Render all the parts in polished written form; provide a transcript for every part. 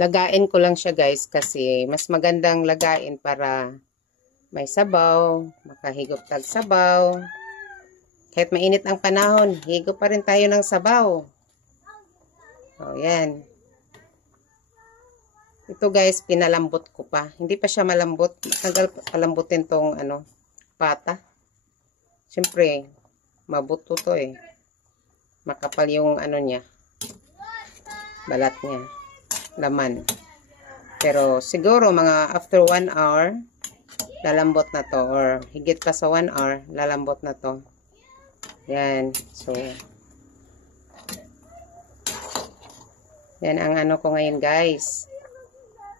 Lagain ko lang siya guys kasi mas magandang lagain para may sabaw, makahigop tag sabaw. Kahit mainit ang panahon, higop pa rin tayo ng sabaw. O, yan. Ito guys, pinalambot ko pa. Hindi pa siya malambot. Matagal palambutin tong pata. Siyempre, mabuto to eh. Makapal yung niya. Balat niya. Laman. Pero siguro mga after 1 hour, lalambot na to. Or higit pa sa 1 hour, lalambot na to. Yan. So, yan ang ko ngayon guys.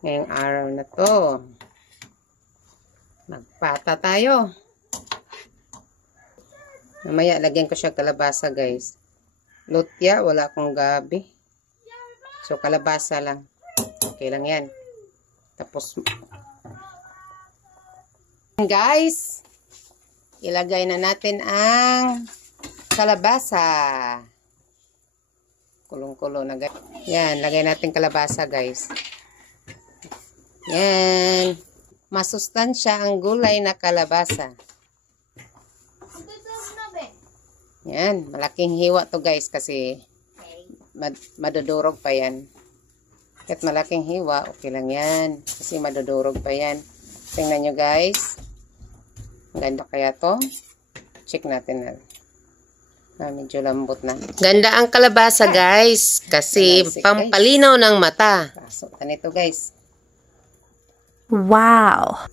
Ngayong araw na to. Magpata tayo. Mamaya, lagyan ko siya kalabasa guys. Lutya, wala akong gabi. So, kalabasa lang. Okay lang yan. Tapos, guys, ilagay na natin ang kalabasa. Kulong-kulo na guys. Yan, lagay natin kalabasa guys. Yan. Masustansya ang gulay na kalabasa. Yan, malaking hiwa to guys kasi madudurog pa yan. Kahit malaking hiwa, okay lang yan. Kasi madudurog pa yan. Tingnan nyo guys. Ganda kaya to? Check natin na. Medyo lambot na. Ganda ang kalabasa guys. Kasi pampalinaw ng mata. Kasutan ito guys. Wow!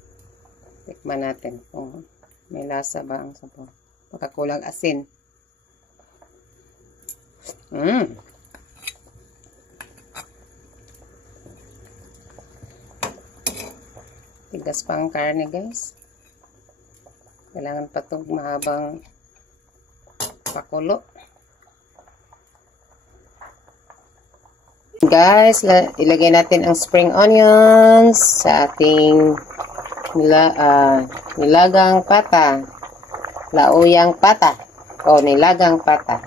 Tikman natin kung may lasa ba ang sabaw. Baka kulang asin. Tigas pa ang karne guys. Kailangan pa itong mahabang pakulo. Guys, ilagay natin ang spring onions sa ating nilagang pata. Lauyang pata. O nilagang pata.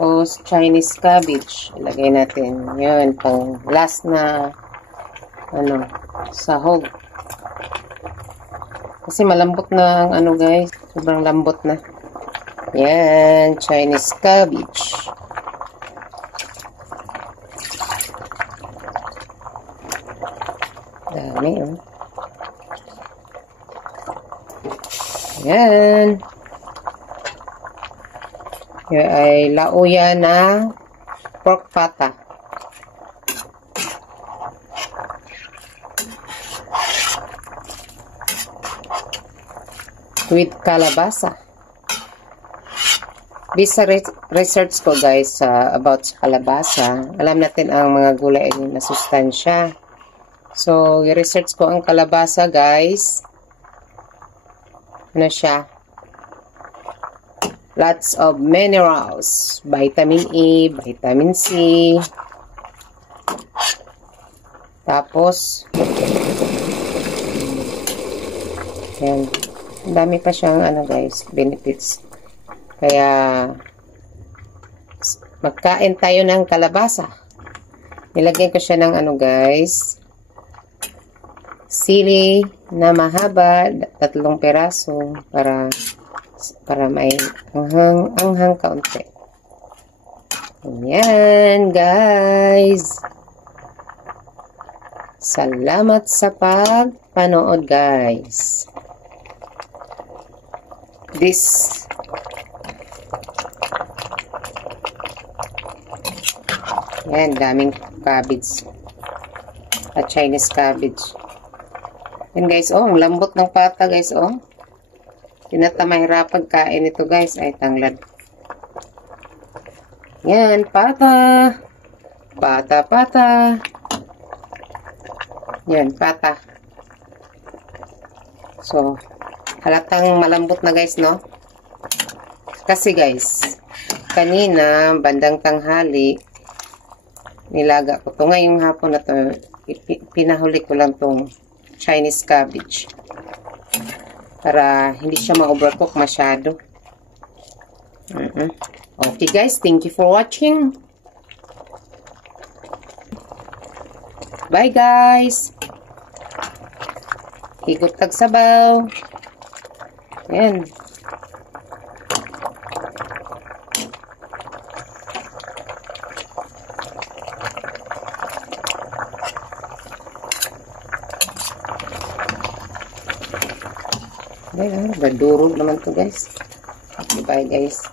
Tapos Chinese cabbage. Ilagay natin. Yun, pang last na sahog. Kasi malambot na ang guys. Sobrang lambot na. Yan, Chinese cabbage. Dami, oh. Yan. Yan ay lauya na pork pata. With kalabasa. Bisa research ko guys about kalabasa. Alam natin ang mga gulay ay masustansya. So, i-research ko ang kalabasa guys. Ano siya? Lots of minerals. Vitamin E, vitamin C. Tapos, yan. Ang dami pa siyang guys, benefits. Kaya, magkain tayo ng kalabasa. Nilagyan ko siya ng guys, sili na mahaba, 3 peraso, para may anghang kaunti. Ayan, guys. Salamat sa pagpanood, guys. Yan, daming cabbage. At Chinese cabbage. Yan guys, ang lambot ng pata guys, Mahirapan kain ito guys, ay tanglad. Yan, pata. Pata. Yan, pata. So, halatang malambot na guys, no? Kasi guys, kanina, bandang tanghali, nilaga ko to. Ngayong hapon na to, pinahuli ko lang tong Chinese cabbage. Para hindi siya ma-overcook masyado. Okay guys, thank you for watching. Bye guys! Higop tag sabaw. Ayan. Ayan, dadurog naman to guys. Bye guys.